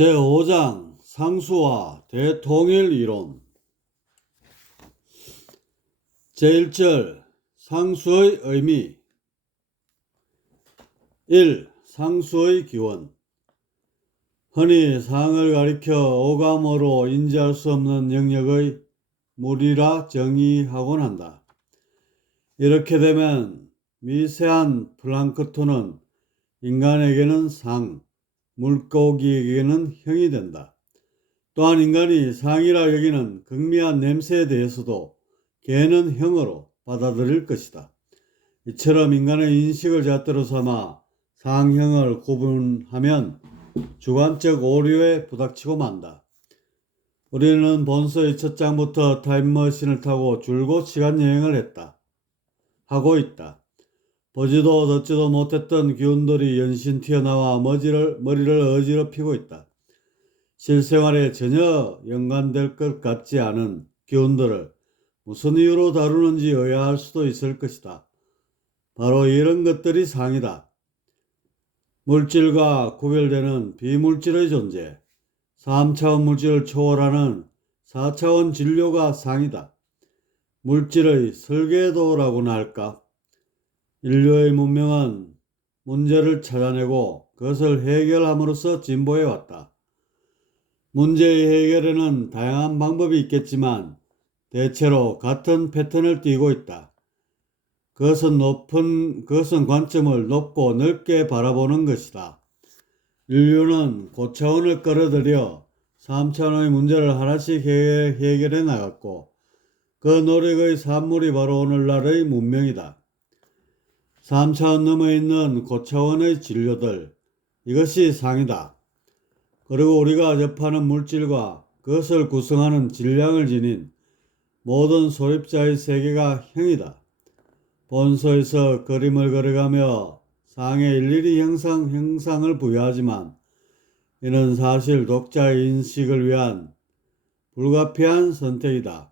제5장 상수와 대통일 이론. 제1절 상수의 의미. 1. 상수의 기원. 흔히 상을 가리켜 오감으로 인지할 수 없는 영역의 물이라 정의하곤 한다. 이렇게 되면 미세한 플랑크톤은 인간에게는 상, 물고기에게는 형이 된다. 또한 인간이 상이라 여기는 극미한 냄새에 대해서도 개는 형으로 받아들일 것이다. 이처럼 인간의 인식을 잣대로 삼아 상형을 구분하면 주관적 오류에 부닥치고 만다. 우리는 본서의 첫 장부터 타임머신을 타고 줄곧 시간여행을 하고 있다. 보지도 듣지도 못했던 기운들이 연신 튀어나와 머리를 어지럽히고 있다. 실생활에 전혀 연관될 것 같지 않은 기운들을 무슨 이유로 다루는지 의아할 수도 있을 것이다. 바로 이런 것들이 상이다. 물질과 구별되는 비물질의 존재, 3차원 물질을 초월하는 4차원 진료가 상이다. 물질의 설계도라고나 할까? 인류의 문명은 문제를 찾아내고 그것을 해결함으로써 진보해왔다. 문제의 해결에는 다양한 방법이 있겠지만 대체로 같은 패턴을 띠고 있다. 그것은 관점을 높고 넓게 바라보는 것이다. 인류는 고차원을 끌어들여 3차원의 문제를 하나씩 해결해 나갔고 그 노력의 산물이 바로 오늘날의 문명이다. 3차원 넘어 있는 고차원의 진료들, 이것이 상이다. 그리고 우리가 접하는 물질과 그것을 구성하는 질량을 지닌 모든 소립자의 세계가 형이다. 본서에서 그림을 그려가며 상에 일일이 형상을 부여하지만 이는 사실 독자의 인식을 위한 불가피한 선택이다.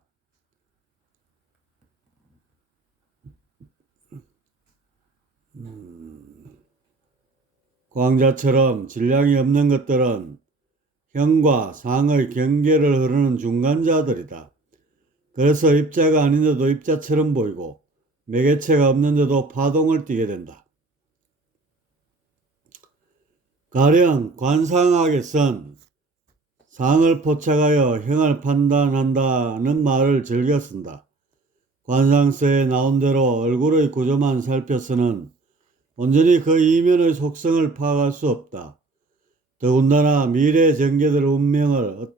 광자처럼 질량이 없는 것들은 형과 상의 경계를 흐르는 중간자들이다. 그래서 입자가 아닌데도 입자처럼 보이고 매개체가 없는데도 파동을 띠게 된다. 가령 관상학에선 상을 포착하여 형을 판단한다는 말을 즐겨 쓴다. 관상서에 나온 대로 얼굴의 구조만 살펴서는 온전히 그 이면의 속성을 파악할 수 없다. 더군다나 미래 전개될 운명을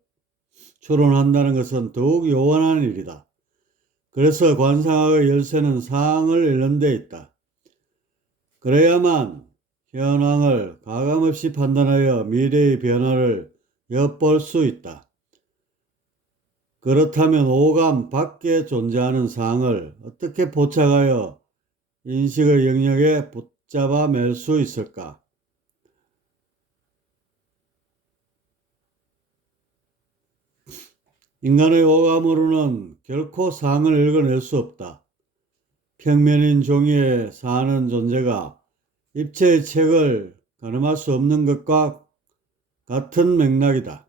추론한다는 것은 더욱 요원한 일이다. 그래서 관상학의 열쇠는 상을 읽는 데 있다. 그래야만 현황을 가감없이 판단하여 미래의 변화를 엿볼 수 있다. 그렇다면 오감 밖에 존재하는 상을 어떻게 포착하여 인식의 영역에 붙잡아 맬 수 있을까? 인간의 오감으로는 결코 상을 읽어낼 수 없다. 평면인 종이에 사는 존재가 입체의 책을 가늠할 수 없는 것과 같은 맥락이다.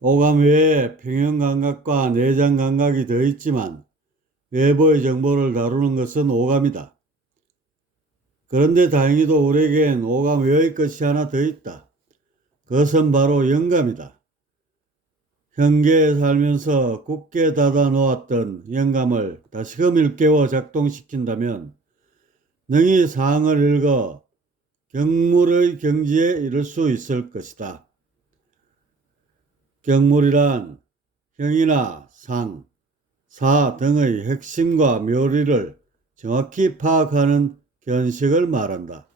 오감 외에 평형감각과 내장감각이 더 있지만 외부의 정보를 다루는 것은 오감이다. 그런데 다행히도 우리에겐 오감 외의 것이 하나 더 있다. 그것은 바로 영감이다. 현계에 살면서 굳게 닫아 놓았던 영감을 다시금 일깨워 작동시킨다면 능히 상을 읽어 경물의 경지에 이를 수 있을 것이다. 경물이란 형이나 상, 사 등의 핵심과 묘리를 정확히 파악하는 견식을 말한다.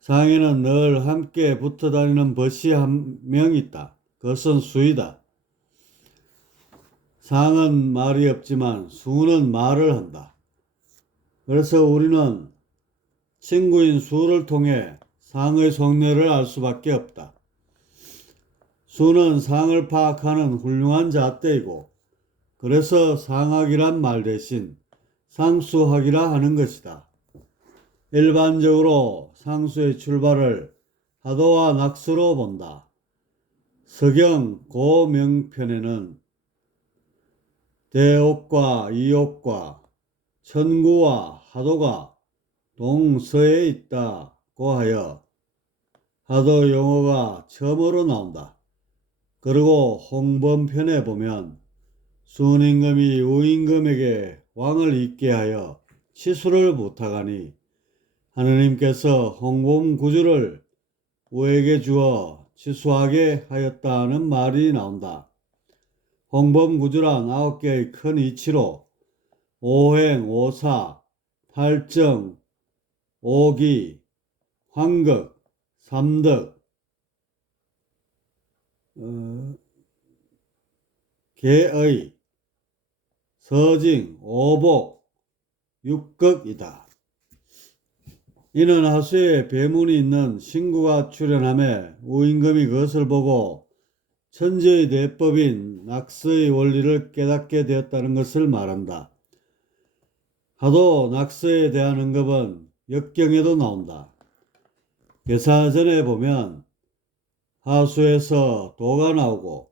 상에는 늘 함께 붙어 다니는 벗이 한 명 있다. 그것은 수이다. 상은 말이 없지만 수는 말을 한다. 그래서 우리는 친구인 수를 통해 상의 속내를 알 수밖에 없다. 수는 상을 파악하는 훌륭한 잣대이고 그래서 상학이란 말 대신 상수학이라 하는 것이다. 일반적으로 상수의 출발을 하도와 낙수로 본다. 서경 고명편에는 대옥과 이옥과 천구와 하도가 동서에 있다고 하여 하도 용어가 처음으로 나온다. 그리고 홍범편에 보면 순임금이 우임금에게 왕을 잇게 하여 치수를 부탁하니 하느님께서 홍범구주를 우에게 주어 치수하게 하였다는 말이 나온다. 홍범구주란 9개의 큰 이치로 오행, 오사, 팔정, 오기, 황극, 삼덕, 계의, 서징, 오복, 육극이다. 이는 하수에 배문이 있는 신구가 출현하며 우임금이 그것을 보고 천지의 대법인 낙서의 원리를 깨닫게 되었다는 것을 말한다. 하도 낙서에 대한 언급은 역경에도 나온다. 계사전에 보면 하수에서 도가 나오고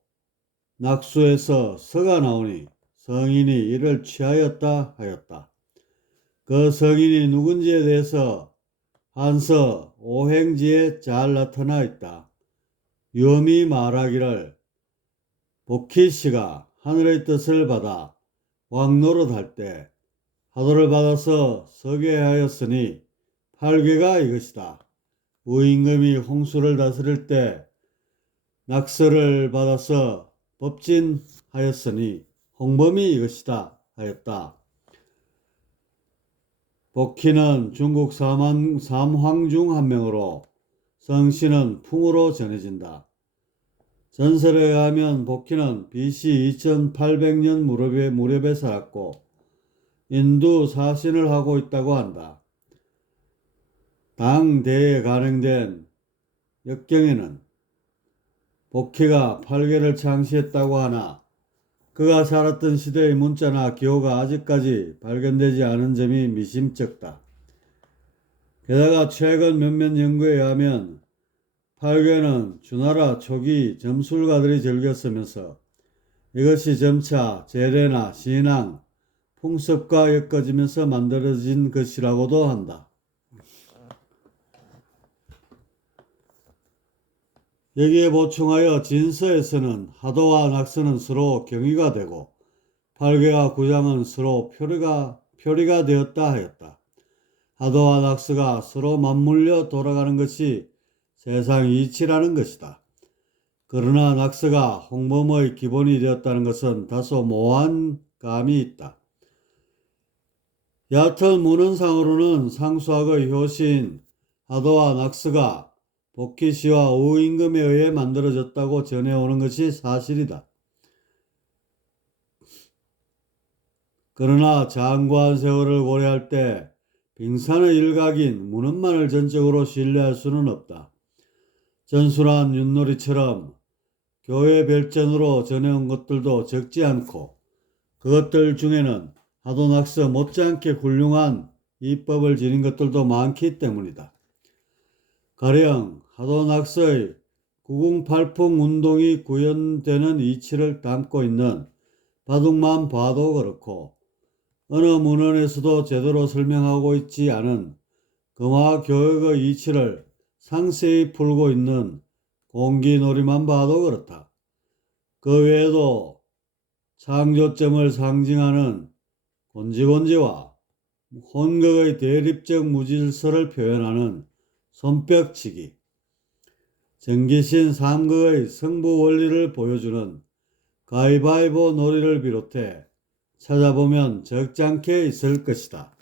낙수에서 서가 나오니 성인이 이를 취하였다 하였다. 그 성인이 누군지에 대해서 한서 오행지에 잘 나타나 있다. 유엄이 말하기를 복희씨가 하늘의 뜻을 받아 왕노릇할 때 하도를 받아서 서게 하였으니 8궤가 이것이다. 우임금이 홍수를 다스릴 때 낙서를 받아서 법진하였으니 홍범이 이것이다 하였다. 복희는 중국 삼황 중 한 명으로 성씨는 풍으로 전해진다. 전설에 의하면 복희는 BC 2800년 무렵에 살았고 인두 사신을 하고 있다고 한다. 당대에 간행된 역경에는 복희가 8궤를 창시했다고 하나 그가 살았던 시대의 문자나 기호가 아직까지 발견되지 않은 점이 미심쩍다. 게다가 최근 몇몇 연구에 의하면 8궤는 주나라 초기 점술가들이 즐겼으면서 이것이 점차 제례나 신앙, 풍습과 엮어지면서 만들어진 것이라고도 한다. 여기에 보충하여 진서에서는 하도와 낙서는 서로 경위가 되고 8궤와 구장은 서로 표리가 되었다 하였다. 하도와 낙서가 서로 맞물려 돌아가는 것이 세상 이치라는 것이다. 그러나 낙서가 홍범의 기본이 되었다는 것은 다소 모호한 감이 있다. 얕은 문헌상으로는 상수학의 효시인 하도와 낙서가 복희씨와 우임금에 의해 만들어졌다고 전해오는 것이 사실이다. 그러나 장구한 세월을 고려할 때 빙산의 일각인 문헌만을 전적으로 신뢰할 수는 없다. 전술한 윷놀이처럼 교회 별전으로 전해온 것들도 적지 않고 그것들 중에는 하도낙서 못지않게 훌륭한 이법을 지닌 것들도 많기 때문이다. 가령 하도낙서의 구궁팔풍 운동이 구현되는 이치를 담고 있는 바둑만 봐도 그렇고 어느 문헌에서도 제대로 설명하고 있지 않은 금화교역의 이치를 상세히 풀고 있는 공기놀이만 봐도 그렇다. 그 외에도 창조점을 상징하는 곤지곤지와 혼극의 대립적 무질서를 표현하는 손뼉치기, 정기신 삼극의 승부 원리를 보여주는 가위바위보 놀이를 비롯해 찾아보면 적잖게 있을 것이다.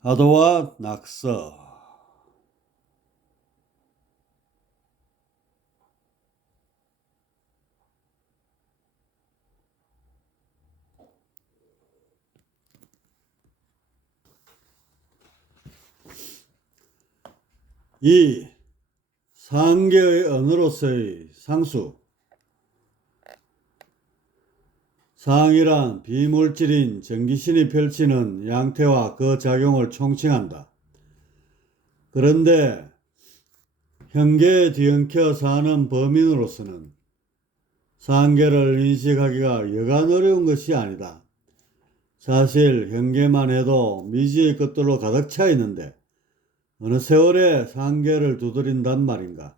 하도와 낙서 이 상계의 언어로서의 상수 상이란 비물질인 전기신이 펼치는 양태와 그 작용을 총칭한다. 그런데 현계에 뒤엉켜 사는 범인으로서는 상계를 인식하기가 여간 어려운 것이 아니다. 사실 현계만 해도 미지의 것들로 가득 차 있는데 어느 세월에 상계를 두드린단 말인가.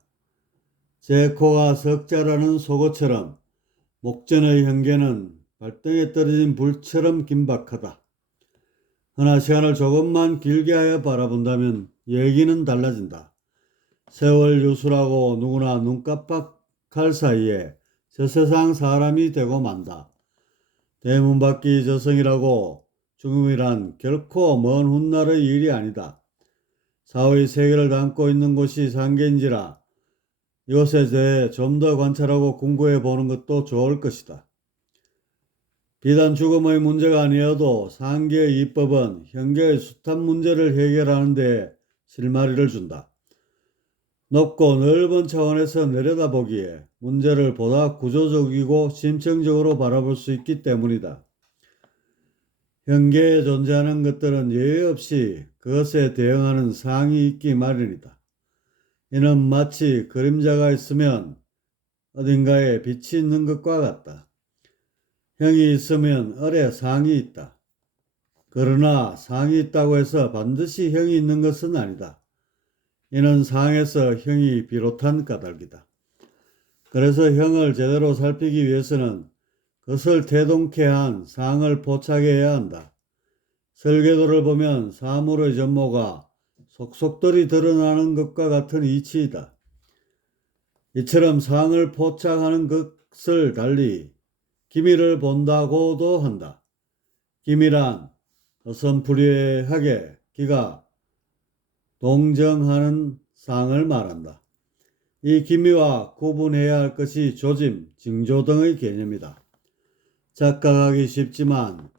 제 코가 석자라는 속어처럼 목전의 현계는 발등에 떨어진 불처럼 긴박하다. 허나 시간을 조금만 길게 하여 바라본다면 얘기는 달라진다. 세월 유수라고 누구나 눈깜빡할 사이에 저 세상 사람이 되고 만다. 대문 밖이 저승이라고 죽음이란 결코 먼 훗날의 일이 아니다. 사후의 세계를 담고 있는 곳이 상계인지라 이것에 대해 좀 더 관찰하고 공부해 보는 것도 좋을 것이다. 비단 죽음의 문제가 아니어도 상계의 이법은 현계의 숱한 문제를 해결하는 데 실마리를 준다. 높고 넓은 차원에서 내려다보기에 문제를 보다 구조적이고 심층적으로 바라볼 수 있기 때문이다. 현계에 존재하는 것들은 예외 없이 그것에 대응하는 상이 있기 마련이다. 이는 마치 그림자가 있으면 어딘가에 빛이 있는 것과 같다. 형이 있으면 을에 상이 있다. 그러나 상이 있다고 해서 반드시 형이 있는 것은 아니다. 이는 상에서 형이 비롯한 까닭이다. 그래서 형을 제대로 살피기 위해서는 그것을 태동케 한 상을 포착해야 한다. 설계도를 보면 사물의 전모가 속속들이 드러나는 것과 같은 이치이다. 이처럼 상을 포착하는 것을 달리 기미를 본다고도 한다. 기미란 어선풀이하게 기가 동정하는 상을 말한다. 이 기미와 구분해야 할 것이 조짐, 징조 등의 개념이다. 착각하기 쉽지만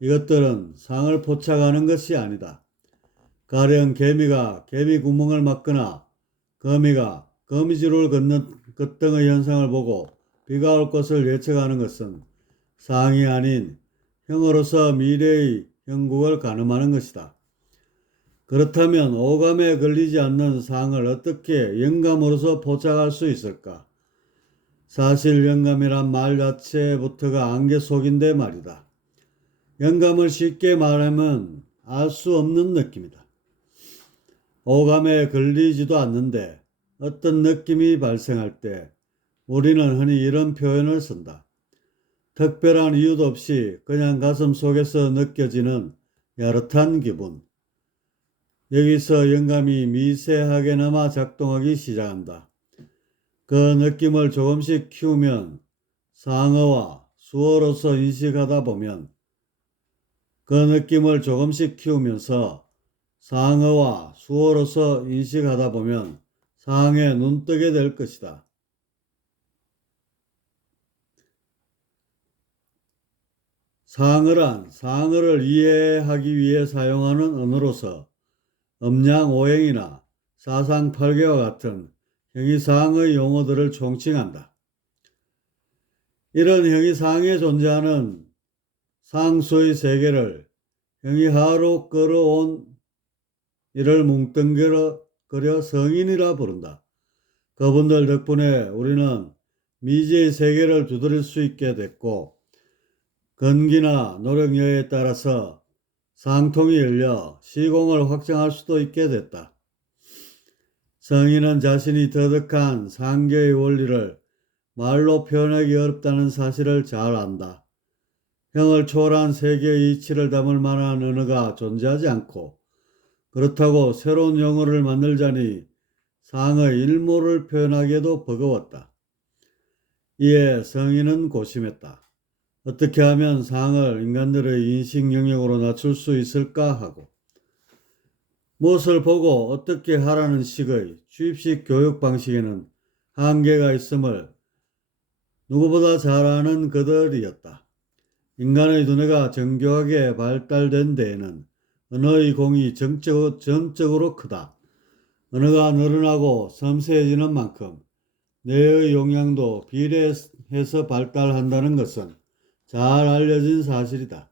이것들은 상을 포착하는 것이 아니다. 가령 개미가 개미 구멍을 막거나 거미가 거미줄을 걷는 것 등의 현상을 보고 비가 올 것을 예측하는 것은 상이 아닌 형으로서 미래의 형국을 가늠하는 것이다. 그렇다면 오감에 걸리지 않는 상을 어떻게 영감으로서 포착할 수 있을까? 사실 영감이란 말 자체부터가 안개 속인데 말이다. 영감을 쉽게 말하면 알 수 없는 느낌이다. 오감에 걸리지도 않는데 어떤 느낌이 발생할 때 우리는 흔히 이런 표현을 쓴다. 특별한 이유도 없이 그냥 가슴 속에서 느껴지는 야릇한 기분. 여기서 영감이 미세하게나마 작동하기 시작한다. 그 느낌을 조금씩 키우면 상어와 수어로서 인식하다 보면 그 느낌을 조금씩 키우면서 상어와 수어로서 인식하다 보면 상에 눈뜨게 될 것이다. 상어란 상어를 이해하기 위해 사용하는 언어로서 음양오행이나 사상팔계와 같은 형이상의 용어들을 총칭한다. 이런 형이상에 존재하는 상수의 세계를 형이하로 끌어온 이를 뭉뚱그려 성인이라 부른다. 그분들 덕분에 우리는 미지의 세계를 두드릴 수 있게 됐고 건기나 노력여에 따라서 상통이 열려 시공을 확장할 수도 있게 됐다. 성인은 자신이 터득한 상계의 원리를 말로 표현하기 어렵다는 사실을 잘 안다. 형을 초월한 세계의 이치를 담을 만한 언어가 존재하지 않고 그렇다고 새로운 용어를 만들자니 상의 일모를 표현하기에도 버거웠다. 이에 성인은 고심했다. 어떻게 하면 상을 인간들의 인식 영역으로 낮출 수 있을까 하고 무엇을 보고 어떻게 하라는 식의 주입식 교육 방식에는 한계가 있음을 누구보다 잘 아는 그들이었다. 인간의 두뇌가 정교하게 발달된 데에는 언어의 공이 전적으로 크다. 언어가 늘어나고 섬세해지는 만큼 뇌의 용량도 비례해서 발달한다는 것은 잘 알려진 사실이다.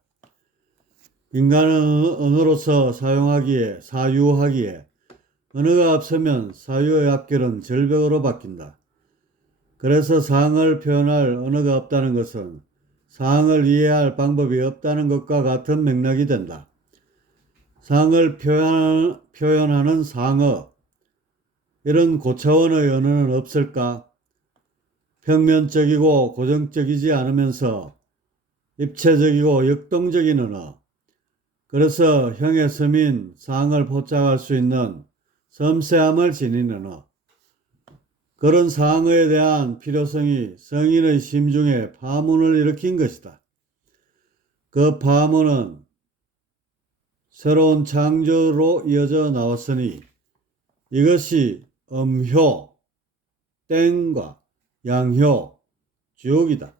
인간은 언어로서 사유하기에 언어가 없으면 사유의 합결은 절벽으로 바뀐다. 그래서 사항을 표현할 언어가 없다는 것은 사항을 이해할 방법이 없다는 것과 같은 맥락이 된다. 사항을 표현하는 상어, 이런 고차원의 언어는 없을까? 평면적이고 고정적이지 않으면서 입체적이고 역동적인 언어, 그래서 형의 섬인 사항을 포착할 수 있는 섬세함을 지닌 언어, 그런 사항에 대한 필요성이 성인의 심중에 파문을 일으킨 것이다. 그 파문은 새로운 창조로 이어져 나왔으니 이것이 음효, 땡과 양효, 주옥이다.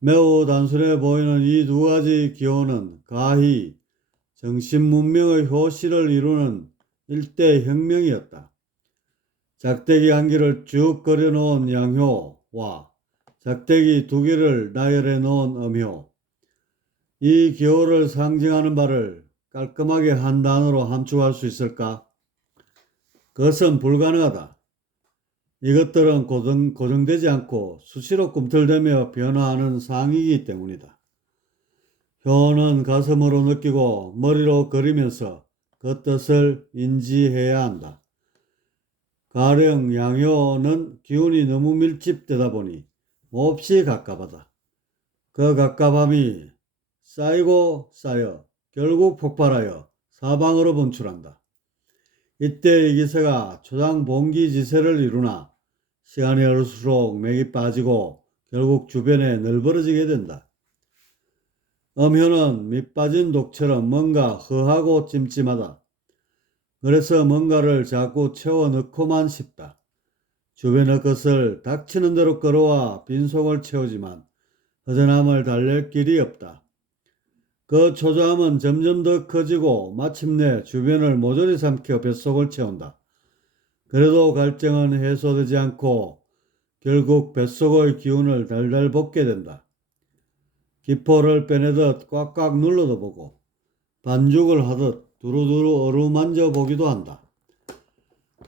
매우 단순해 보이는 이 두 가지 기호는 가히 정신문명의 효시를 이루는 일대 혁명이었다. 작대기 한 개를 쭉 그려놓은 양효와 작대기 두 개를 나열해 놓은 음효, 이 기호를 상징하는 바를 깔끔하게 한 단어로 함축할 수 있을까? 그것은 불가능하다. 이것들은 고정되지 않고 수시로 꿈틀대며 변화하는 상이기 때문이다. 효는 가슴으로 느끼고 머리로 그리면서 그 뜻을 인지해야 한다. 가령 양효는 기운이 너무 밀집되다 보니 몹시 갑갑하다. 그 갑갑함이 쌓이고 쌓여 결국 폭발하여 사방으로 분출한다. 이때 이 기세가 초장봉기지세를 이루나 시간이 흐를수록 맥이 빠지고 결국 주변에 널브러지게 된다. 음효는 밑 빠진 독처럼 뭔가 허하고 찜찜하다. 그래서 뭔가를 자꾸 채워 넣고만 싶다. 주변의 것을 닥치는 대로 끌어와 빈속을 채우지만 허전함을 달랠 길이 없다. 그 초조함은 점점 더 커지고 마침내 주변을 모조리 삼켜 뱃속을 채운다. 그래도 갈증은 해소되지 않고 결국 뱃속의 기운을 달달 볶게 된다. 기포를 빼내듯 꽉꽉 눌러도 보고 반죽을 하듯 두루두루 어루만져 보기도 한다.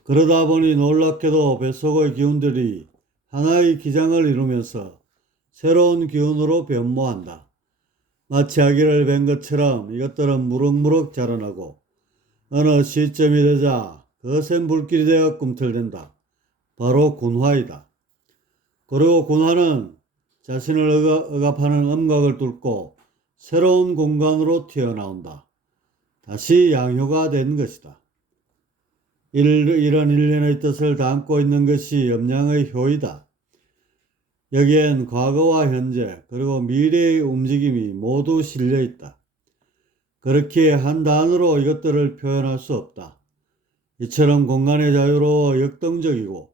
그러다 보니 놀랍게도 뱃속의 기운들이 하나의 기장을 이루면서 새로운 기운으로 변모한다. 마치 아기를 뵌 것처럼 이것들은 무럭무럭 자라나고 어느 시점이 되자 거센 불길이 되어 꿈틀댄다. 바로 군화이다. 그리고 군화는 자신을 억압하는 음각을 뚫고 새로운 공간으로 튀어나온다. 다시 양효가 된 것이다. 이런 일련의 뜻을 담고 있는 것이 염량의 효이다. 여기엔 과거와 현재 그리고 미래의 움직임이 모두 실려 있다. 그렇게 한 단어로 이것들을 표현할 수 없다. 이처럼 공간의 자유로워 역동적이고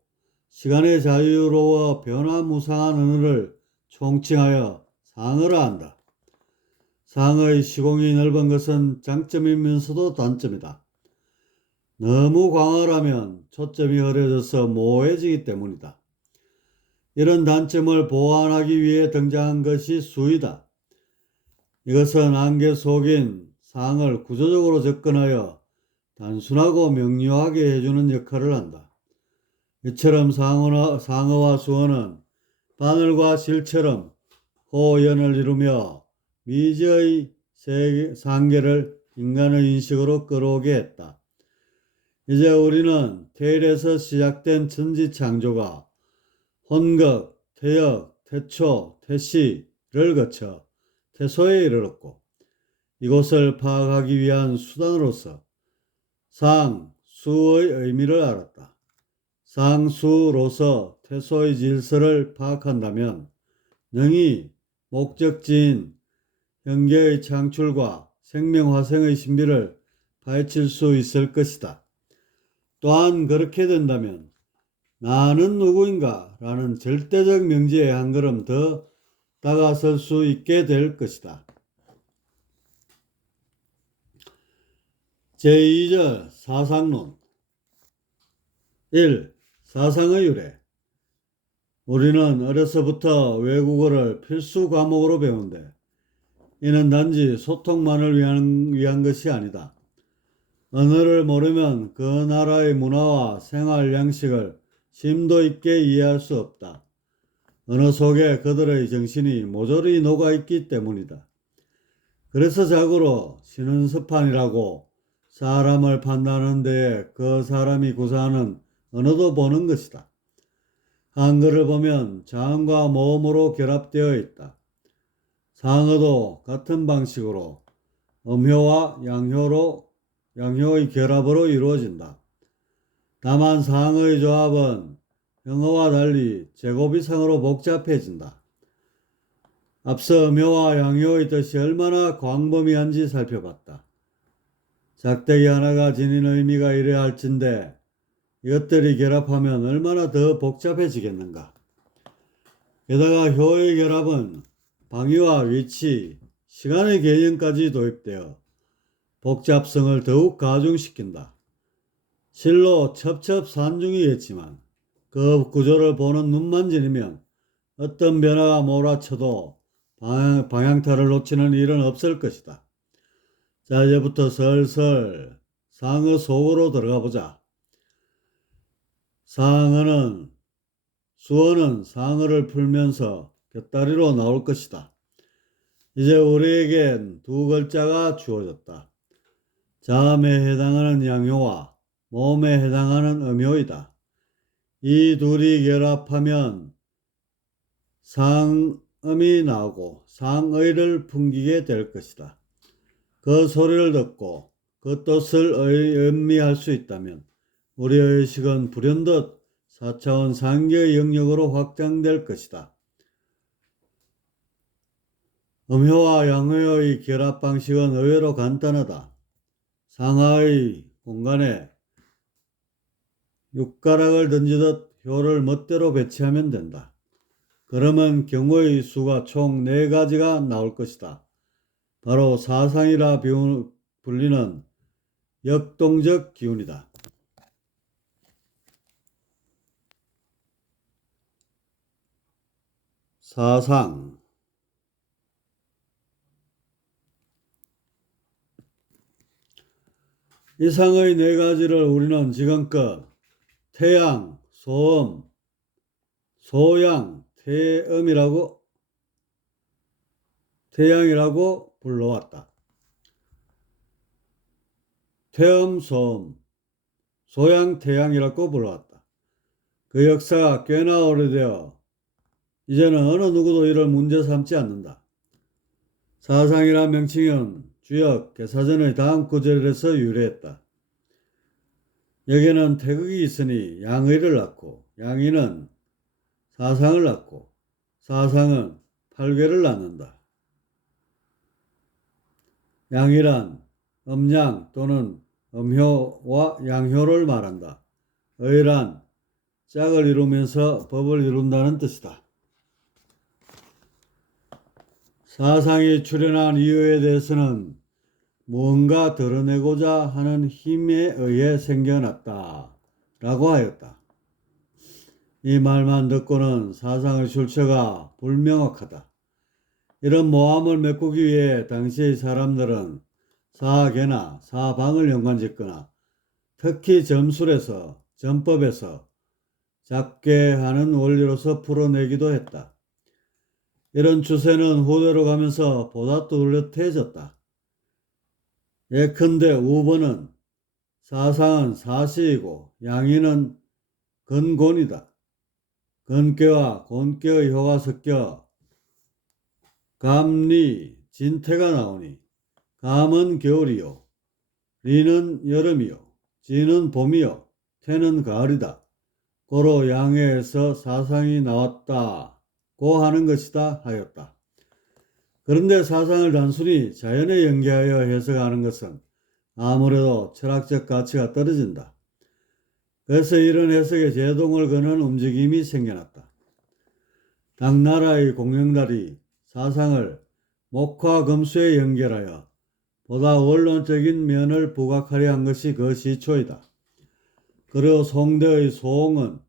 시간의 자유로워 변화무쌍한 언어를 총칭하여 상어라 한다. 상어의 시공이 넓은 것은 장점이면서도 단점이다. 너무 광활하면 초점이 흐려져서 모호해지기 때문이다. 이런 단점을 보완하기 위해 등장한 것이 수이다. 이것은 안개 속인 상을 구조적으로 접근하여 단순하고 명료하게 해주는 역할을 한다. 이처럼 상어와 수어는 바늘과 실처럼 호연을 이루며 미지의 상계를 인간의 인식으로 끌어오게 했다. 이제 우리는 태일에서 시작된 천지창조가 혼극, 태역, 태초, 태시를 거쳐 태소에 이르렀고 이곳을 파악하기 위한 수단으로서 상, 수의 의미를 알았다. 상수로서 태소의 질서를 파악한다면 능히 목적지인 현계의 창출과 생명화생의 신비를 파헤칠 수 있을 것이다. 또한 그렇게 된다면 나는 누구인가 라는 절대적 명제에 한 걸음 더 다가설 수 있게 될 것이다. 제2절 사상론 1. 사상의 유래. 우리는 어려서부터 외국어를 필수 과목으로 배운데 이는 단지 소통만을 위한 것이 아니다. 언어를 모르면 그 나라의 문화와 생활 양식을 심도 있게 이해할 수 없다. 언어 속에 그들의 정신이 모조리 녹아있기 때문이다. 그래서 자고로 신은서판이라고 사람을 판단하는 데에 그 사람이 구사하는 언어도 보는 것이다. 한글을 보면 자음과 모음으로 결합되어 있다. 상어도 같은 방식으로 음효와 양효의 결합으로 이루어진다. 다만 상어의 조합은 영어와 달리 제곱이상으로 복잡해진다. 앞서 음효와 양효의 뜻이 얼마나 광범위한지 살펴봤다. 작대기 하나가 지닌 의미가 이래야 할진데 이것들이 결합하면 얼마나 더 복잡해지겠는가. 게다가 효의 결합은 방위와 위치, 시간의 개념까지 도입되어 복잡성을 더욱 가중시킨다. 실로 첩첩산중이겠지만 그 구조를 보는 눈만 지니면 어떤 변화가 몰아쳐도 방향타를 놓치는 일은 없을 것이다. 자, 이제부터 슬슬 상어 속으로 들어가 보자. 수어는 상어를 풀면서 곁다리로 나올 것이다. 이제 우리에겐 두 글자가 주어졌다. 자음에 해당하는 양효와 모음에 해당하는 음효이다. 이 둘이 결합하면 상음이 나오고 상의를 풍기게 될 것이다. 그 소리를 듣고 그 뜻을 음미할 수 있다면 우리의 의식은 불현듯 4차원 상계의 영역으로 확장될 것이다. 음효와 양효의 결합 방식은 의외로 간단하다. 상하의 공간에 육가락을 던지듯 효를 멋대로 배치하면 된다. 그러면 경우의 수가 총 4가지가 나올 것이다. 바로 사상이라 불리는 역동적 기운이다. 사상. 이상의 4가지를 우리는 지금껏 태양, 소음, 소양, 태양이라고 불러왔다. 태음, 소음, 소양, 태양이라고 불러왔다. 그 역사가 꽤나 오래되어 이제는 어느 누구도 이를 문제 삼지 않는다. 사상이란 명칭은 주역 개사전의 다음 구절에서 유래했다. 여기는 태극이 있으니 양의를 낳고 양의는 사상을 낳고 사상은 팔괘를 낳는다. 양이란 음양 또는 음효와 양효를 말한다. 의란 짝을 이루면서 법을 이룬다는 뜻이다. 사상이 출현한 이유에 대해서는 무언가 드러내고자 하는 힘에 의해 생겨났다 라고 하였다. 이 말만 듣고는 사상의 출처가 불명확하다. 이런 모함을 메꾸기 위해 당시의 사람들은 사계나 사방을 연관짓거나 특히 점술에서 전법에서 작게 하는 원리로서 풀어내기도 했다. 이런 추세는 후대로 가면서 보다 뚜렷해졌다. 예컨대 우번은 사상은 사시이고 양의는 근곤이다. 근괴와 곤괴의 효가 섞여 감리, 진태가 나오니 감은 겨울이요, 리는 여름이요, 지는 봄이요, 태는 가을이다. 고로 양해에서 사상이 나왔다고 하는 것이다 하였다. 그런데 사상을 단순히 자연에 연계하여 해석하는 것은 아무래도 철학적 가치가 떨어진다. 그래서 이런 해석에 제동을 거는 움직임이 생겨났다. 당나라의 공영달이 사상을 목화 금수에 연결하여 보다 원론적인 면을 부각하려 한 것이 그 시초이다. 그리고 송대의 소홍은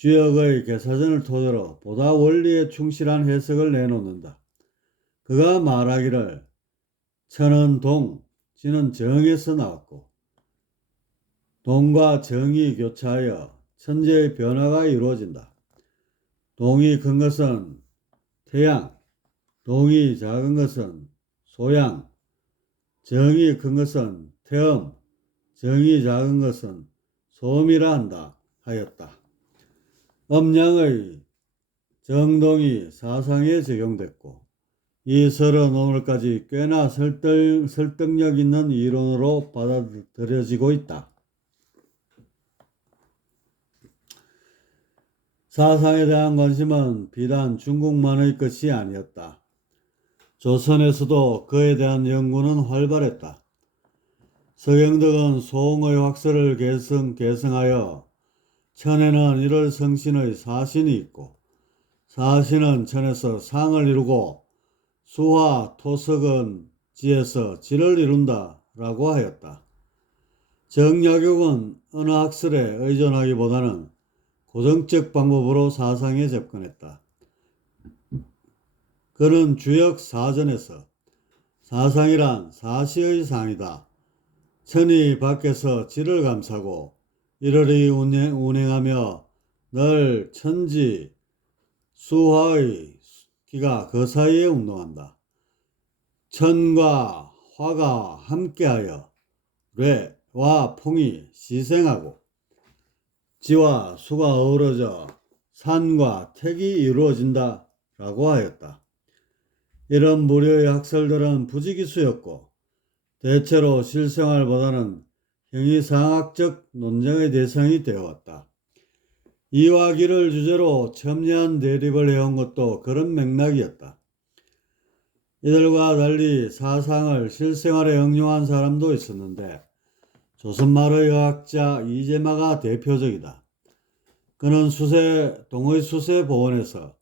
주역의 개사전을 토대로 보다 원리에 충실한 해석을 내놓는다. 그가 말하기를 천은 동, 지는 정에서 나왔고 동과 정이 교차하여 천재의 변화가 이루어진다. 동이 큰 것은 태양, 동이 작은 것은 소양, 정이 큰 것은 태음, 정이 작은 것은 소음이라 한다 하였다. 음양의 정동이 사상에 적용됐고 이 설은 오늘까지 꽤나 설득력 있는 이론으로 받아들여지고 있다. 사상에 대한 관심은 비단 중국만의 것이 아니었다. 조선에서도 그에 대한 연구는 활발했다. 서경덕은 소흥의 확설을 계승하여 천에는 일월 성신의 사신이 있고 사신은 천에서 상을 이루고 수화 토석은 지에서 질을 이룬다 라고 하였다. 정약용은 어느 학설에 의존하기보다는 고정적 방법으로 사상에 접근했다. 그는 주역 사전에서 사상이란 사시의 상이다. 천이 밖에서 질을 감싸고 일월이 운행하며 늘 천지 수화의 기가 그 사이에 운동한다. 천과 화가 함께하여 뇌와 풍이 시생하고 지와 수가 어우러져 산과 택이 이루어진다 라고 하였다. 이런 무료의 학설들은 부지기수였고 대체로 실생활보다는 형이상학적 논쟁의 대상이 되어왔다. 이와 기를 주제로 첨예한 대립을 해온 것도 그런 맥락이었다. 이들과 달리 사상을 실생활에 응용한 사람도 있었는데 조선 말의 의학자 이재마가 대표적이다. 그는 동의 수세 보원에서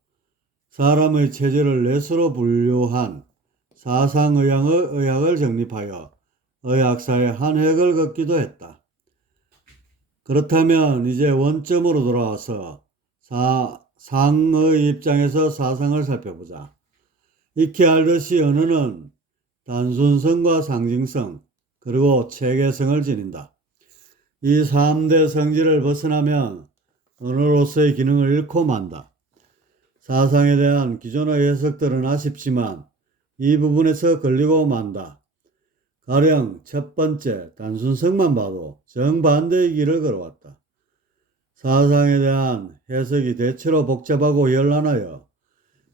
사람의 체질을 넷으로 분류한 사상의학을 정립하여 의학사의 한 획을 긋기도 했다. 그렇다면 이제 원점으로 돌아와서 상의 입장에서 사상을 살펴보자. 익히 알듯이 언어는 단순성과 상징성 그리고 체계성을 지닌다. 이 3대 성질을 벗어나면 언어로서의 기능을 잃고 만다. 사상에 대한 기존의 해석들은 아쉽지만 이 부분에서 걸리고 만다. 가령 첫 번째 단순성만 봐도 정반대의 길을 걸어왔다. 사상에 대한 해석이 대체로 복잡하고 현란하여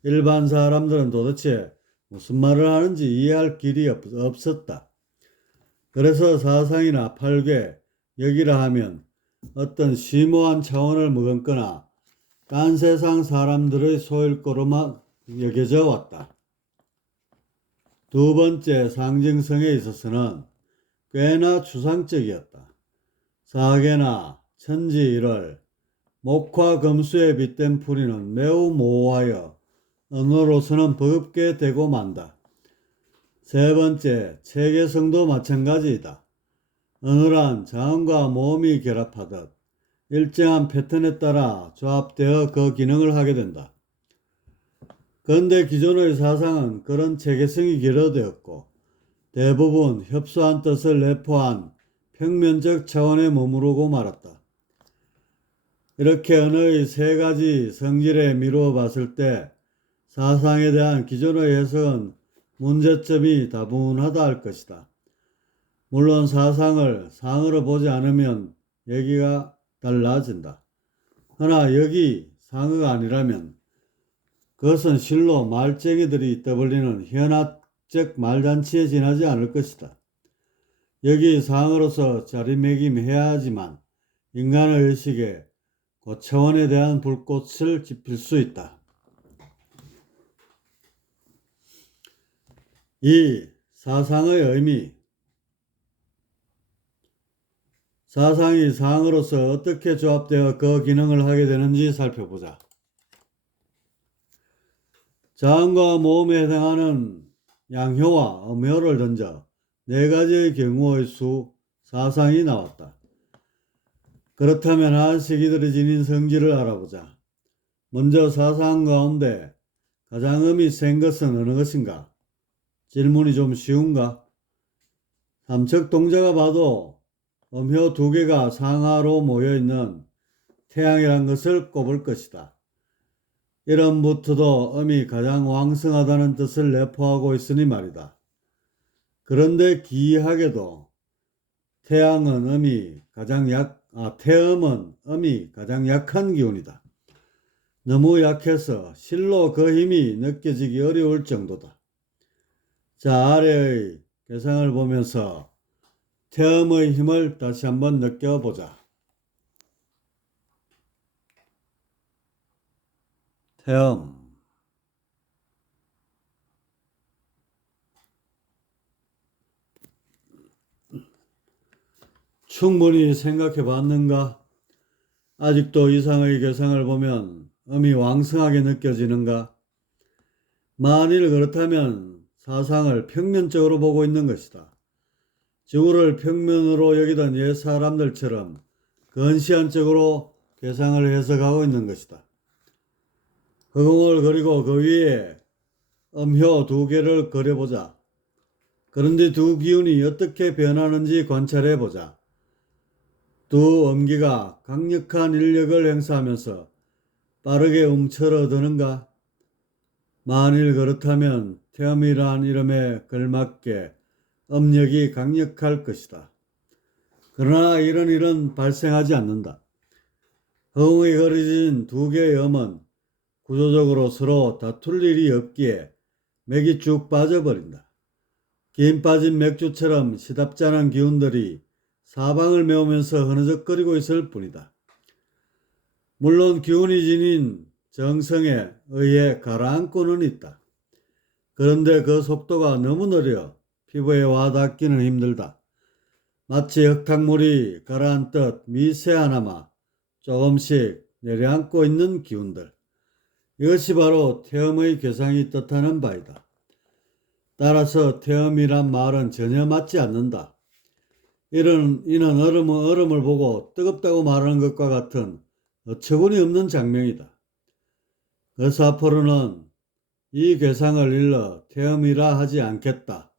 일반 사람들은 도대체 무슨 말을 하는지 이해할 길이 없었다. 그래서 사상이나 팔괴, 역이라 하면 어떤 심오한 차원을 머금거나 딴 세상 사람들의 소일 거로만 여겨져 왔다. 두 번째 상징성에 있어서는 꽤나 추상적이었다. 사계나 천지일월, 목화 금수에 빗댄 풀이는 매우 모호하여 언어로서는 버겁게 되고 만다. 세 번째, 체계성도 마찬가지이다. 언어란 자음과 모음이 결합하듯 일정한 패턴에 따라 조합되어 그 기능을 하게 된다. 그런데 기존의 사상은 그런 체계성이 결여되었고 대부분 협소한 뜻을 내포한 평면적 차원에 머무르고 말았다. 이렇게 언어의 세 가지 성질에 미루어 봤을 때 사상에 대한 기존의 해석은 문제점이 다분하다 할 것이다. 물론 사상을 상으로 보지 않으면 얘기가 달라진다. 그러나 여기 상어가 아니라면 그것은 실로 말쟁이들이 떠벌리는 현학적 말잔치에 지나지 않을 것이다. 여기 상으로서 자리매김해야 하지만 인간의 의식에 고차원에 대한 불꽃을 지필 수 있다. 2. 사상의 의미. 사상이 상으로서 어떻게 조합되어 그 기능을 하게 되는지 살펴보자. 자음과 모음에 해당하는 양효와 음효를 던져 네 가지의 경우의 수 사상이 나왔다. 그렇다면 하나씩 이들이 지닌 성질을 알아보자. 먼저 사상 가운데 가장 음이 센 것은 어느 것인가? 질문이 좀 쉬운가? 삼척 동자가 봐도 음효 두 개가 상하로 모여있는 태양이란 것을 꼽을 것이다. 이름부터도 음이 가장 왕성하다는 뜻을 내포하고 있으니 말이다. 그런데 기이하게도 태음은 음이 가장 약한 기운이다. 너무 약해서 실로 그 힘이 느껴지기 어려울 정도다. 자, 아래의 개상을 보면서 태음의 힘을 다시 한번 느껴보자. 태음. 충분히 생각해 봤는가? 아직도 이상의 개상을 보면 음이 왕성하게 느껴지는가? 만일 그렇다면 사상을 평면적으로 보고 있는 것이다. 지구를 평면으로 여기던 옛 사람들처럼 근시안적으로 개상을 해석하고 있는 것이다. 허공을 그리고 그 위에 음효 두 개를 그려보자. 그런데 두 기운이 어떻게 변하는지 관찰해보자. 두 음기가 강력한 인력을 행사하면서 빠르게 움츠러드는가? 만일 그렇다면 태음이란 이름에 걸맞게 음력이 강력할 것이다. 그러나 이런 일은 발생하지 않는다. 허공에 그려진 두 개의 음은 구조적으로 서로 다툴 일이 없기에 맥이 쭉 빠져버린다. 김 빠진 맥주처럼 시답지 않은 기운들이 사방을 메우면서 흐느적거리고 있을 뿐이다. 물론 기운이 지닌 정성에 의해 가라앉고는 있다. 그런데 그 속도가 너무 느려 피부에 와닿기는 힘들다. 마치 흙탕물이 가라앉듯 미세하나마 조금씩 내려앉고 있는 기운들. 이것이 바로 태음의 괴상이 뜻하는 바이다. 따라서 태음이란 말은 전혀 맞지 않는다. 이는 얼음을 보고 뜨겁다고 말하는 것과 같은 어처구니 없는 장면이다. 그래서 앞으로는 이 괴상을 일러 태음이라 하지 않겠다.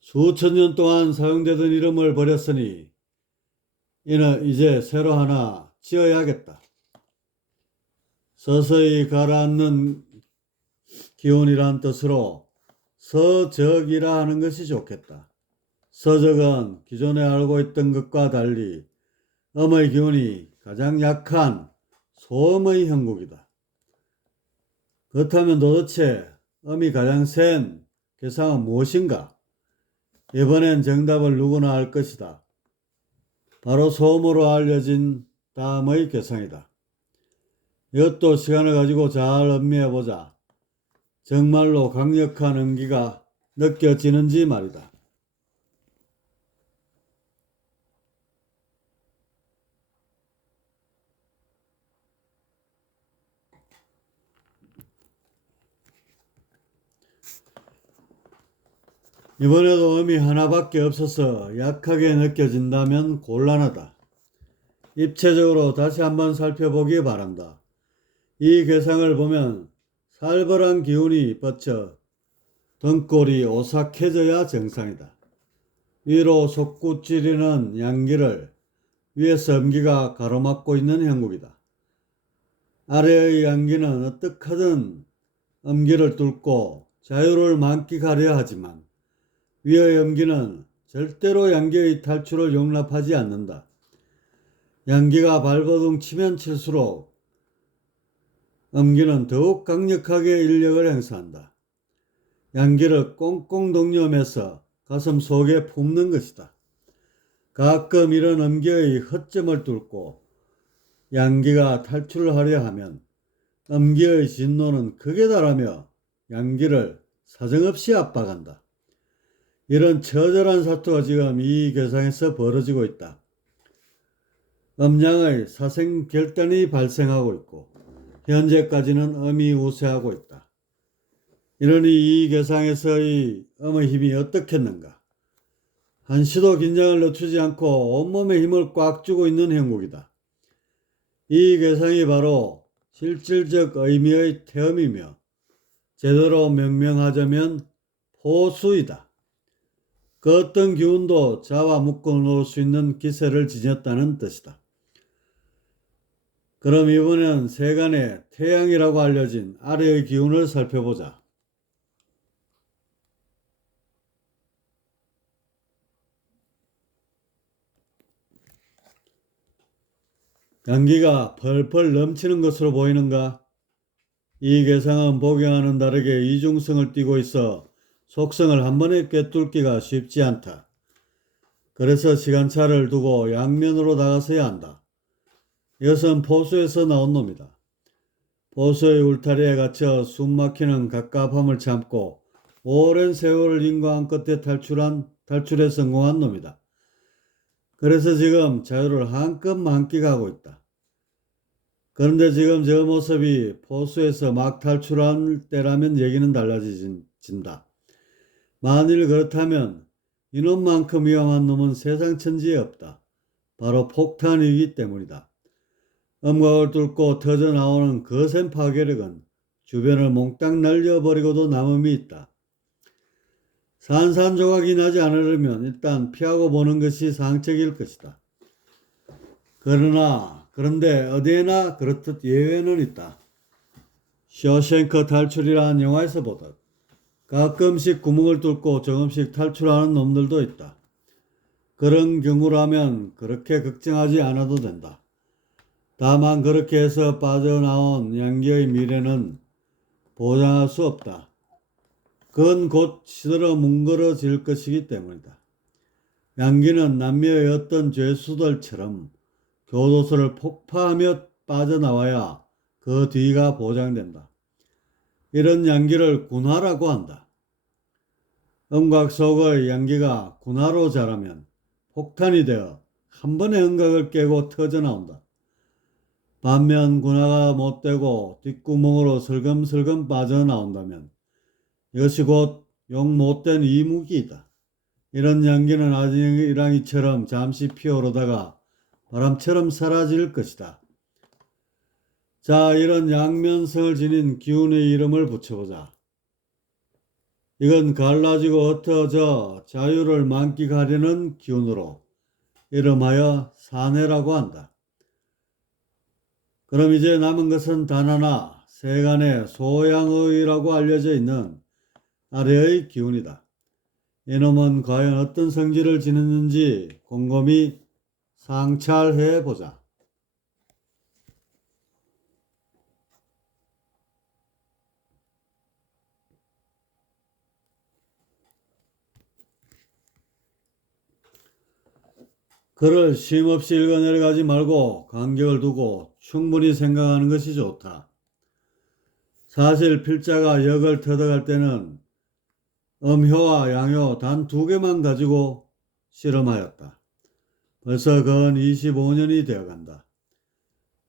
수천 년 동안 사용되던 이름을 버렸으니 이는 이제 새로 하나 지어야겠다. 서서히 가라앉는 기운이란 뜻으로 서적이라 하는 것이 좋겠다. 서적은 기존에 알고 있던 것과 달리 음의 기운이 가장 약한 소음의 형국이다. 그렇다면 도대체 음이 가장 센 괴상은 무엇인가? 이번엔 정답을 누구나 알 것이다. 바로 소음으로 알려진 다음의 괴상이다. 이것도 시간을 가지고 잘 음미해보자. 정말로 강력한 음기가 느껴지는지 말이다. 이번에도 음이 하나밖에 없어서 약하게 느껴진다면 곤란하다. 입체적으로 다시 한번 살펴보기 바란다. 이 괴상을 보면 살벌한 기운이 뻗쳐 등골이 오싹해져야 정상이다. 위로 솟구찌르는 양기를 위에서 음기가 가로막고 있는 형국이다. 아래의 양기는 어떻게든 음기를 뚫고 자유를 만끽하려 하지만 위의 음기는 절대로 양기의 탈출을 용납하지 않는다. 양기가 발버둥 치면 칠수록 음기는 더욱 강력하게 인력을 행사한다. 양기를 꽁꽁 독려하면서 가슴 속에 품는 것이다. 가끔 이런 음기의 허점을 뚫고 양기가 탈출하려 하면 음기의 진노는 극에 달하며 양기를 사정없이 압박한다. 이런 처절한 사투가 지금 이 괴상에서 벌어지고 있다. 음양의 사생결단이 발생하고 있고 현재까지는 음이 우세하고 있다. 이러니 이 괴상에서의 음의 힘이 어떻겠는가? 한시도 긴장을 늦추지 않고 온몸에 힘을 꽉 주고 있는 형국이다. 이 괴상이 바로 실질적 의미의 태음이며 제대로 명명하자면 포수이다. 그 어떤 기운도 잡아 묶어 놓을 수 있는 기세를 지녔다는 뜻이다. 그럼 이번엔 세간의 태양이라고 알려진 아래의 기운을 살펴보자. 양기가 펄펄 넘치는 것으로 보이는가? 이 괴상은 보기와는 다르게 이중성을 띠고 있어 속성을 한 번에 꿰뚫기가 쉽지 않다. 그래서 시간차를 두고 양면으로 나가서야 한다. 이것은 포수에서 나온 놈이다. 포수의 울타리에 갇혀 숨막히는 갑갑함을 참고 오랜 세월을 인과한 끝에 탈출에 성공한 놈이다. 그래서 지금 자유를 한껏 만끽하고 있다. 그런데 지금 저 모습이 포수에서 막 탈출할 때라면 얘기는 달라진다. 만일 그렇다면 이놈만큼 위험한 놈은 세상 천지에 없다. 바로 폭탄이기 때문이다. 음각을 뚫고 터져나오는 거센 파괴력은 주변을 몽땅 날려버리고도 남음이 있다. 산산조각이 나지 않으려면 일단 피하고 보는 것이 상책일 것이다. 그런데 어디에나 그렇듯 예외는 있다. 쇼생크 탈출이라는 영화에서 보듯 가끔씩 구멍을 뚫고 조금씩 탈출하는 놈들도 있다. 그런 경우라면 그렇게 걱정하지 않아도 된다. 다만 그렇게 해서 빠져나온 양기의 미래는 보장할 수 없다. 그건 곧 시들어 뭉그러질 것이기 때문이다. 양기는 남미의 어떤 죄수들처럼 교도소를 폭파하며 빠져나와야 그 뒤가 보장된다. 이런 양기를 군화라고 한다. 음각 속의 양기가 군화로 자라면 폭탄이 되어 한 번에 음각을 깨고 터져나온다. 반면 군화가 못되고 뒷구멍으로 슬금슬금 빠져나온다면 이것이 곧 용 못된 이무기이다. 이런 양기는 아지랑이처럼 잠시 피어오르다가 바람처럼 사라질 것이다. 자, 이런 양면성을 지닌 기운의 이름을 붙여보자. 이건 갈라지고 흩어져 자유를 만끽하려는 기운으로 이름하여 사내라고 한다. 그럼 이제 남은 것은 단 하나, 세간의 소양의라고 알려져 있는 아래의 기운이다. 이놈은 과연 어떤 성질을 지녔는지 곰곰이 상찰해 보자. 글을 쉼없이 읽어내려가지 말고 간격을 두고 충분히 생각하는 것이 좋다. 사실 필자가 역을 터득할 때는 음효와 양효 단 두 개만 가지고 실험하였다. 벌써 근 25년이 되어간다.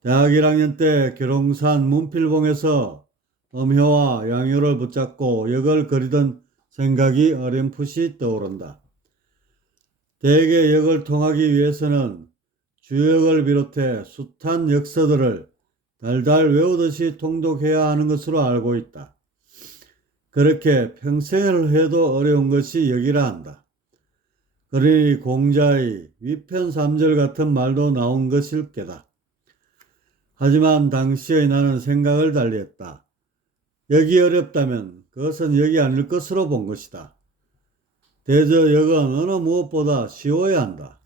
대학 1학년 때 계룡산 문필봉에서 음효와 양효를 붙잡고 역을 그리던 생각이 어렴풋이 떠오른다. 대개 역을 통하기 위해서는 주역을 비롯해 숱한 역서들을 달달 외우듯이 통독해야 하는 것으로 알고 있다. 그렇게 평생을 해도 어려운 것이 역이라 한다. 그러니 공자의 위편 3절 같은 말도 나온 것일 게다. 하지만 당시의 나는 생각을 달리했다. 역이 어렵다면 그것은 역이 아닐 것으로 본 것이다. 대저 역은 어느 무엇보다 쉬워야 한다.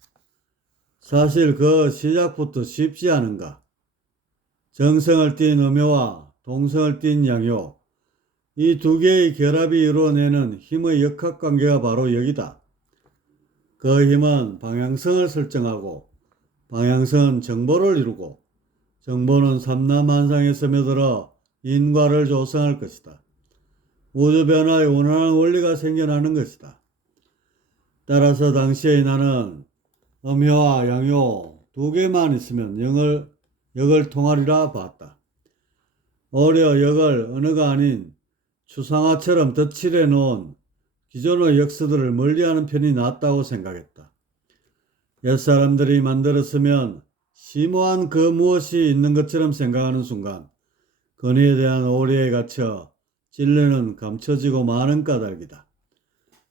사실 그 시작부터 쉽지 않은가. 정성을 띤 음효와 동성을 띤 양효, 이 두 개의 결합이 이루어내는 힘의 역학관계가 바로 역이다. 그 힘은 방향성을 설정하고 방향성은 정보를 이루고 정보는 삼라만상에 스며들어 인과를 조성할 것이다. 우주변화의 원활한 원리가 생겨나는 것이다. 따라서 당시의 나는 음효와 양효 두 개만 있으면 역을 통하리라 봤다. 오히려 역을 언어가 아닌 추상화처럼 덧칠해 놓은 기존의 역사들을 멀리하는 편이 낫다고 생각했다. 옛사람들이 만들었으면 심오한 그 무엇이 있는 것처럼 생각하는 순간 권위에 대한 오해에 갇혀 진리는 감춰지고 마는 까닭이다.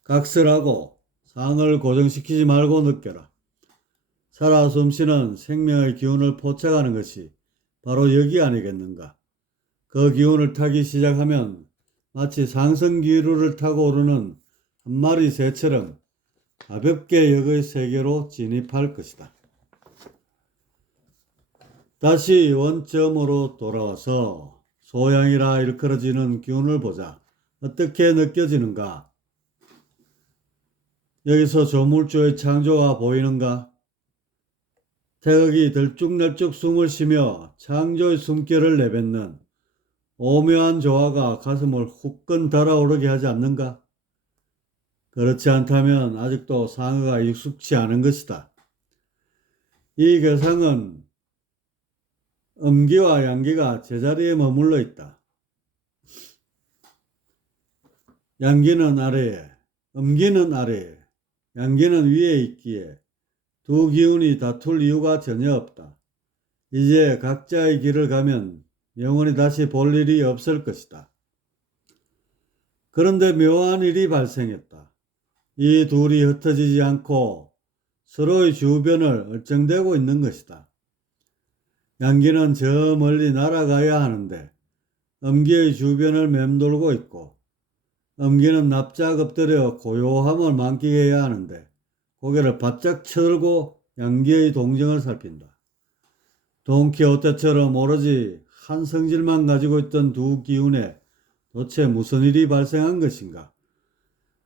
각설하고 상을 고정시키지 말고 느껴라. 살아 숨쉬는 생명의 기운을 포착하는 것이 바로 여기 아니겠는가. 그 기운을 타기 시작하면 마치 상승기류를 타고 오르는 한 마리 새처럼 가볍게 역의 세계로 진입할 것이다. 다시 원점으로 돌아와서 소양이라 일컬어지는 기운을 보자. 어떻게 느껴지는가? 여기서 조물주의 창조가 보이는가? 태극이 들쭉날쭉 숨을 쉬며 창조의 숨결을 내뱉는 오묘한 조화가 가슴을 후끈 달아오르게 하지 않는가? 그렇지 않다면 아직도 상어가 익숙치 않은 것이다. 이 괴상은 음기와 양기가 제자리에 머물러 있다. 양기는 아래에, 음기는 아래에, 양기는 위에 있기에 두 기운이 다툴 이유가 전혀 없다. 이제 각자의 길을 가면 영원히 다시 볼 일이 없을 것이다. 그런데 묘한 일이 발생했다. 이 둘이 흩어지지 않고 서로의 주변을 얼쩡대고 있는 것이다. 양기는 저 멀리 날아가야 하는데 음기의 주변을 맴돌고 있고 음기는 납작 엎드려 고요함을 만끽해야 하는데 고개를 바짝 쳐들고 양기의 동정을 살핀다. 돈키호테처럼 오로지 한 성질만 가지고 있던 두 기운에 도대체 무슨 일이 발생한 것인가?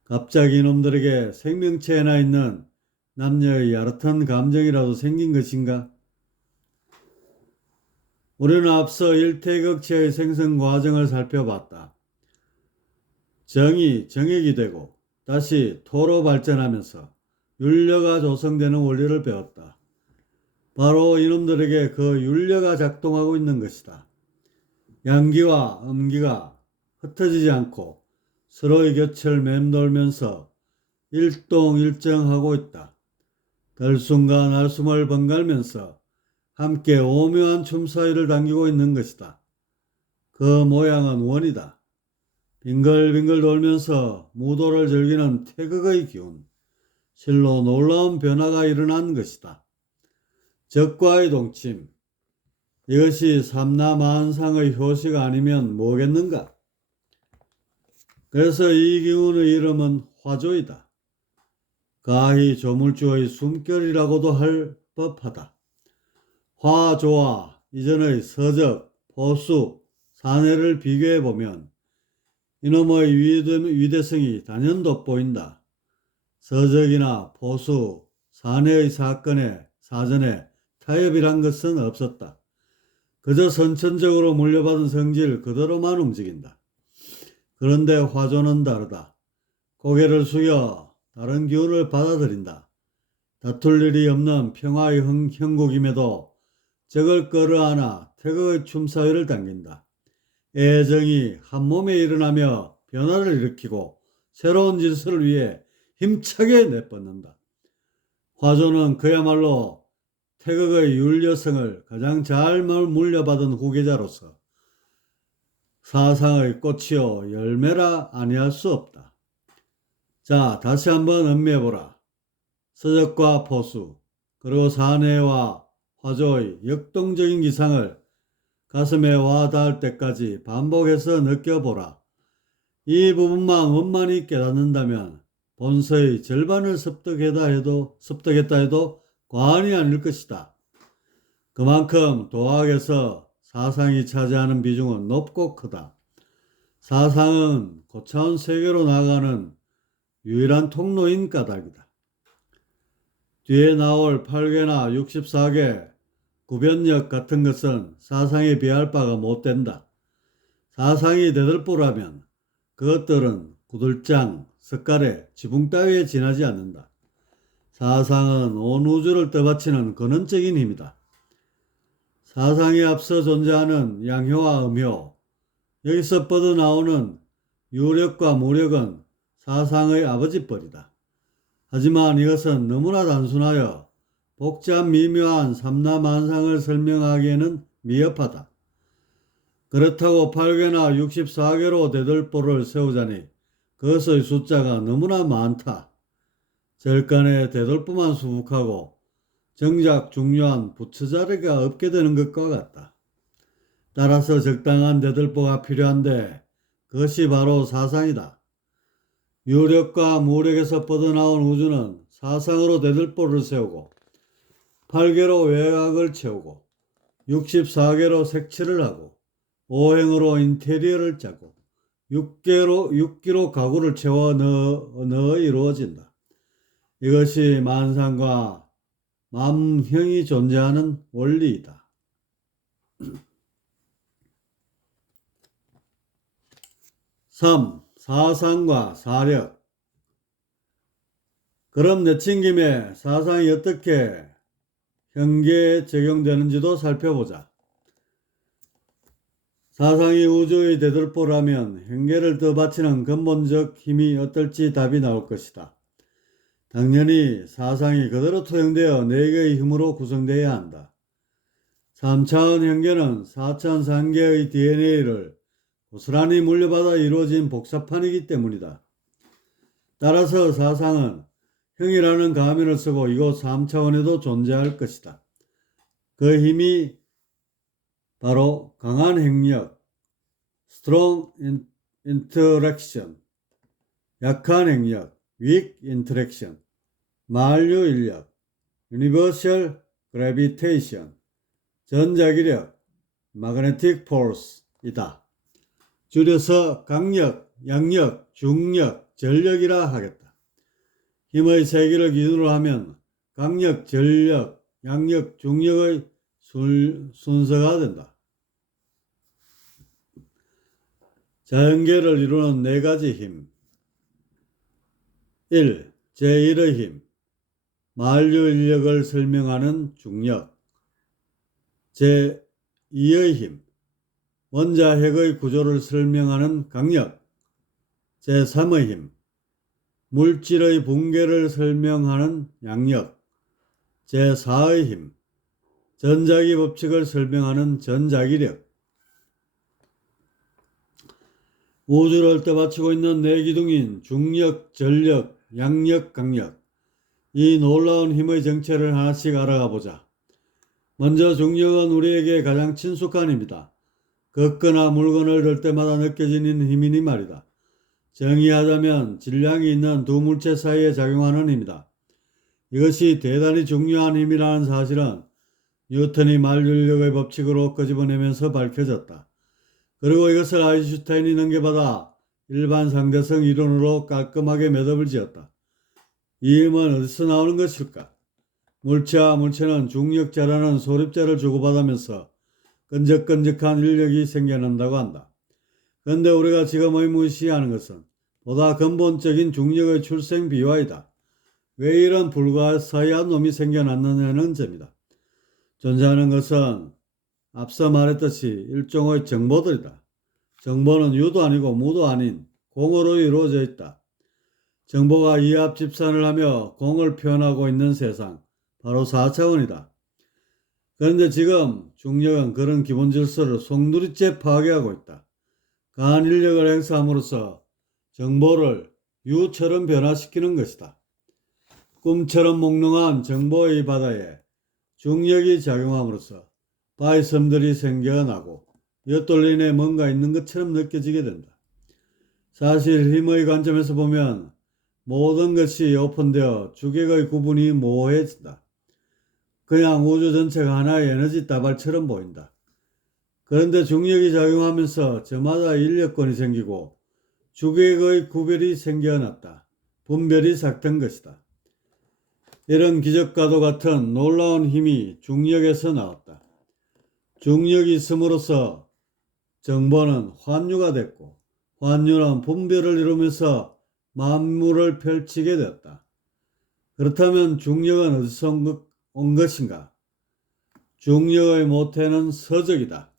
갑자기 이놈들에게 생명체에나 있는 남녀의 야릇한 감정이라도 생긴 것인가? 우리는 앞서 일태극체의 생성 과정을 살펴봤다. 정이 정액이 되고 다시 토로 발전하면서 윤려가 조성되는 원리를 배웠다. 바로 이놈들에게 그 윤려가 작동하고 있는 것이다. 양기와 음기가 흩어지지 않고 서로의 곁을 맴돌면서 일동일정하고 있다. 들숨과 날숨을 번갈면서 함께 오묘한 춤 사이를 당기고 있는 것이다. 그 모양은 원이다. 빙글빙글 돌면서 무도를 즐기는 태극의 기운, 실로 놀라운 변화가 일어난 것이다. 적과의 동침, 이것이 삼라만상의 효시가 아니면 뭐겠는가? 그래서 이 기운의 이름은 화조이다. 가히 조물주의 숨결이라고도 할 법하다. 화조와 이전의 서적, 포수, 사내를 비교해보면 이놈의 위대성이 단연 돋보인다. 서적이나 포수, 사내의 사전에 타협이란 것은 없었다. 그저 선천적으로 물려받은 성질 그대로만 움직인다. 그런데 화조는 다르다. 고개를 숙여 다른 기운을 받아들인다. 다툴 일이 없는 평화의 형국임에도 적을 끌어안아 태극의 춤사위를 당긴다. 애정이 한 몸에 일어나며 변화를 일으키고 새로운 질서를 위해 힘차게 내뻗는다. 화조는 그야말로 태극의 윤려성을 가장 잘 물려받은 후계자로서 사상의 꽃이요 열매라 아니할 수 없다. 자, 다시 한번 음미해보라. 서적과 포수 그리고 사내와 화조의 역동적인 기상을 가슴에 와 닿을 때까지 반복해서 느껴보라. 이 부분만 원만히 깨닫는다면 본서의 절반을 습득했다 해도 과언이 아닐 것이다. 그만큼 도학에서 사상이 차지하는 비중은 높고 크다. 사상은 고차원 세계로 나아가는 유일한 통로인 까닭이다. 뒤에 나올 8개나 64개 구변력 같은 것은 사상에 비할 바가 못된다. 사상이 대들보라면 그것들은 구들장, 석가래, 지붕 따위에 지나지 않는다. 사상은 온 우주를 떠받치는 근원적인 힘이다. 사상에 앞서 존재하는 양효와 음효, 여기서 뻗어나오는 유력과 무력은 사상의 아버지뻘이다. 하지만 이것은 너무나 단순하여 복잡 미묘한 삼라만상을 설명하기에는 미흡하다. 그렇다고 8개나 64개로 대들보를 세우자니 그것의 숫자가 너무나 많다. 절간에 대들보만 수북하고 정작 중요한 부처자리가 없게 되는 것과 같다. 따라서 적당한 대들보가 필요한데 그것이 바로 사상이다. 유력과 무력에서 뻗어나온 우주는 사상으로 대들보를 세우고 8개로 외곽을 채우고 64개로 색칠을 하고 5행으로 인테리어를 짜고 6기로 가구를 채워 넣어 이루어진다. 이것이 만상과 만형이 존재하는 원리이다. 3. 사상과 사력. 그럼 내친 김에 사상이 어떻게 현계에 적용되는지도 살펴보자. 사상이 우주의 대들보라면 현계를 떠받치는 근본적 힘이 어떨지 답이 나올 것이다. 당연히 사상이 그대로 투영되어 4개의 힘으로 구성되어야 한다. 3차원 현계는 4차원 상계의 DNA를 고스란히 물려받아 이루어진 복사판이기 때문이다. 따라서 사상은 형이라는 가면을 쓰고 이곳 3차원에도 존재할 것이다. 그 힘이 바로 강한 행력, strong interaction, 약한 행력, weak interaction, 만류 인력, universal gravitation, 전자기력, magnetic force이다. 줄여서 강력, 양력, 중력, 전력이라 하겠다. 힘의 세기를 기준으로 하면 강력, 전력, 양력, 중력의 순서가 된다. 자연계를 이루는 4가지 힘. 1. 제1의 힘. 만류 인력을 설명하는 중력. 제2의 힘. 원자핵의 구조를 설명하는 강력. 제3의 힘. 물질의 붕괴를 설명하는 양력. 제4의 힘. 전자기 법칙을 설명하는 전자기력. 우주를 떠받치고 있는 4기둥인 중력, 전력, 양력, 강력. 이 놀라운 힘의 정체를 하나씩 알아가 보자. 먼저 중력은 우리에게 가장 친숙한 힘이다. 걷거나 물건을 들 때마다 느껴지는 힘이니 말이다. 정의하자면 질량이 있는 두 물체 사이에 작용하는 힘이다. 이것이 대단히 중요한 힘이라는 사실은 뉴턴이 만류인력의 법칙으로 끄집어내면서 밝혀졌다. 그리고 이것을 아인슈타인이 넘겨받아 일반 상대성 이론으로 깔끔하게 매듭을 지었다. 이 힘은 어디서 나오는 것일까? 물체와 물체는 중력자라는 소립자를 주고받으면서 끈적끈적한 인력이 생겨난다고 한다. 그런데 우리가 지금 의무시하는 것은 보다 근본적인 중력의 출생 비화이다. 왜 이런 불가사의한 놈이 생겨났느냐는 점이다. 존재하는 것은 앞서 말했듯이 일종의 정보들이다. 정보는 유도 아니고 무도 아닌 공으로 이루어져 있다. 정보가 이합집산을 하며 공을 표현하고 있는 세상, 바로 4차원이다. 그런데 지금 중력은 그런 기본 질서를 송두리째 파괴하고 있다. 강한 인력을 행사함으로써 정보를 유처럼 변화시키는 것이다. 꿈처럼 몽롱한 정보의 바다에 중력이 작용함으로써 바위섬들이 생겨나고 엿돌림에 뭔가 있는 것처럼 느껴지게 된다. 사실 힘의 관점에서 보면 모든 것이 오픈되어 주객의 구분이 모호해진다. 그냥 우주 전체가 하나의 에너지 다발처럼 보인다. 그런데 중력이 작용하면서 저마다 인력권이 생기고 주객의 구별이 생겨났다. 분별이 삭된 것이다. 이런 기적과도 같은 놀라운 힘이 중력에서 나왔다. 중력이 있음으로써 정보는 환유가 됐고 환유는 분별을 이루면서 만물을 펼치게 되었다. 그렇다면 중력은 어디서 온 것인가? 중력의 모태는 서적이다.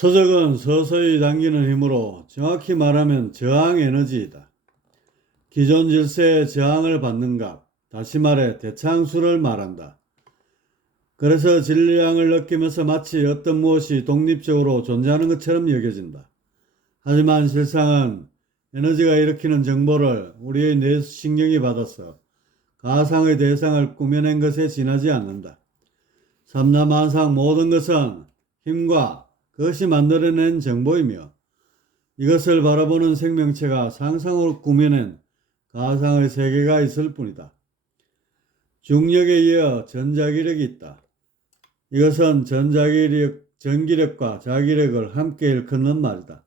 서적은 서서히 당기는 힘으로 정확히 말하면 저항 에너지이다. 기존 질서의 저항을 받는 각, 다시 말해 대창수를 말한다. 그래서 질량을 느끼면서 마치 어떤 무엇이 독립적으로 존재하는 것처럼 여겨진다. 하지만 실상은 에너지가 일으키는 정보를 우리의 뇌신경이 받아서 가상의 대상을 꾸며낸 것에 지나지 않는다. 삼라만상 모든 것은 힘과 그것이 만들어낸 정보이며 이것을 바라보는 생명체가 상상으로 꾸며낸 가상의 세계가 있을 뿐이다. 중력에 이어 전자기력이 있다. 이것은 전기력과 자기력을 함께 일컫는 말이다.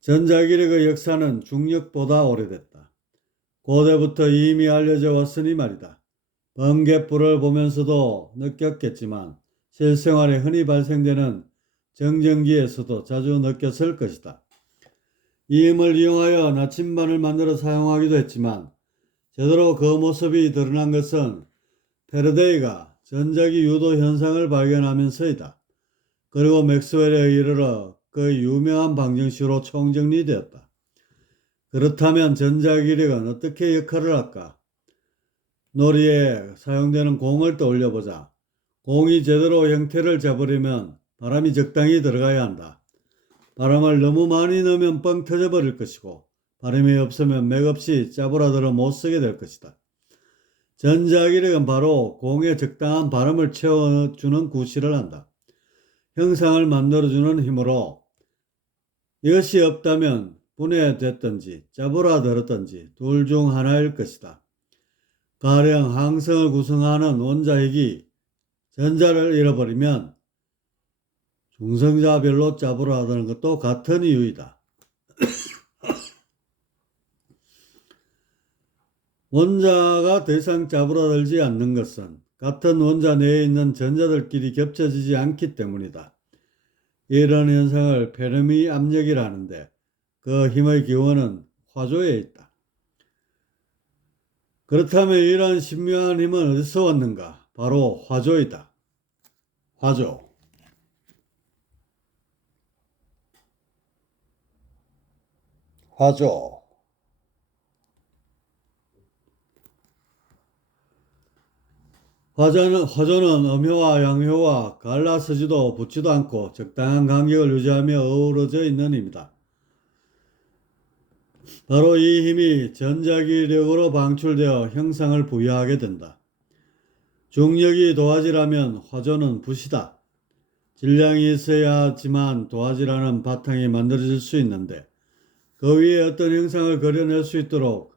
전자기력의 역사는 중력보다 오래됐다. 고대부터 이미 알려져 왔으니 말이다. 번갯불을 보면서도 느꼈겠지만 실생활에 흔히 발생되는 정전기에서도 자주 느꼈을 것이다. 이 힘을 이용하여 나침반을 만들어 사용하기도 했지만 제대로 그 모습이 드러난 것은 패러데이가 전자기 유도 현상을 발견하면서이다. 그리고 맥스웰에 이르러 그 유명한 방정식으로 총정리되었다. 그렇다면 전자기력은 어떻게 역할을 할까? 놀이에 사용되는 공을 떠올려보자. 공이 제대로 형태를 잡으려면 바람이 적당히 들어가야 한다. 바람을 너무 많이 넣으면 뻥 터져버릴 것이고 바람이 없으면 맥없이 짜부라들어 못 쓰게 될 것이다. 전자기력은 바로 공에 적당한 바람을 채워주는 구실을 한다. 형상을 만들어주는 힘으로 이것이 없다면 분해됐든지 짜부라들었든지 둘 중 하나일 것이다. 가령 항성을 구성하는 원자핵이 전자를 잃어버리면 중성자별로 짜부라드는 것도 같은 이유이다. 원자가 더 이상 짜부라들지 않는 것은 같은 원자 내에 있는 전자들끼리 겹쳐지지 않기 때문이다. 이런 현상을 페르미 압력이라 하는데 그 힘의 기원은 화조에 있다. 그렇다면 이러한 신묘한 힘은 어디서 왔는가? 바로 화조이다. 화조. 화조는 음효와 양효와 갈라서지도 붙지도 않고 적당한 간격을 유지하며 어우러져 있는 힘이다. 바로 이 힘이 전자기력으로 방출되어 형상을 부여하게 된다. 중력이 도화지라면 화조는 붓이다. 질량이 있어야지만 도화지라는 바탕이 만들어질 수 있는데 그 위에 어떤 형상을 그려낼 수 있도록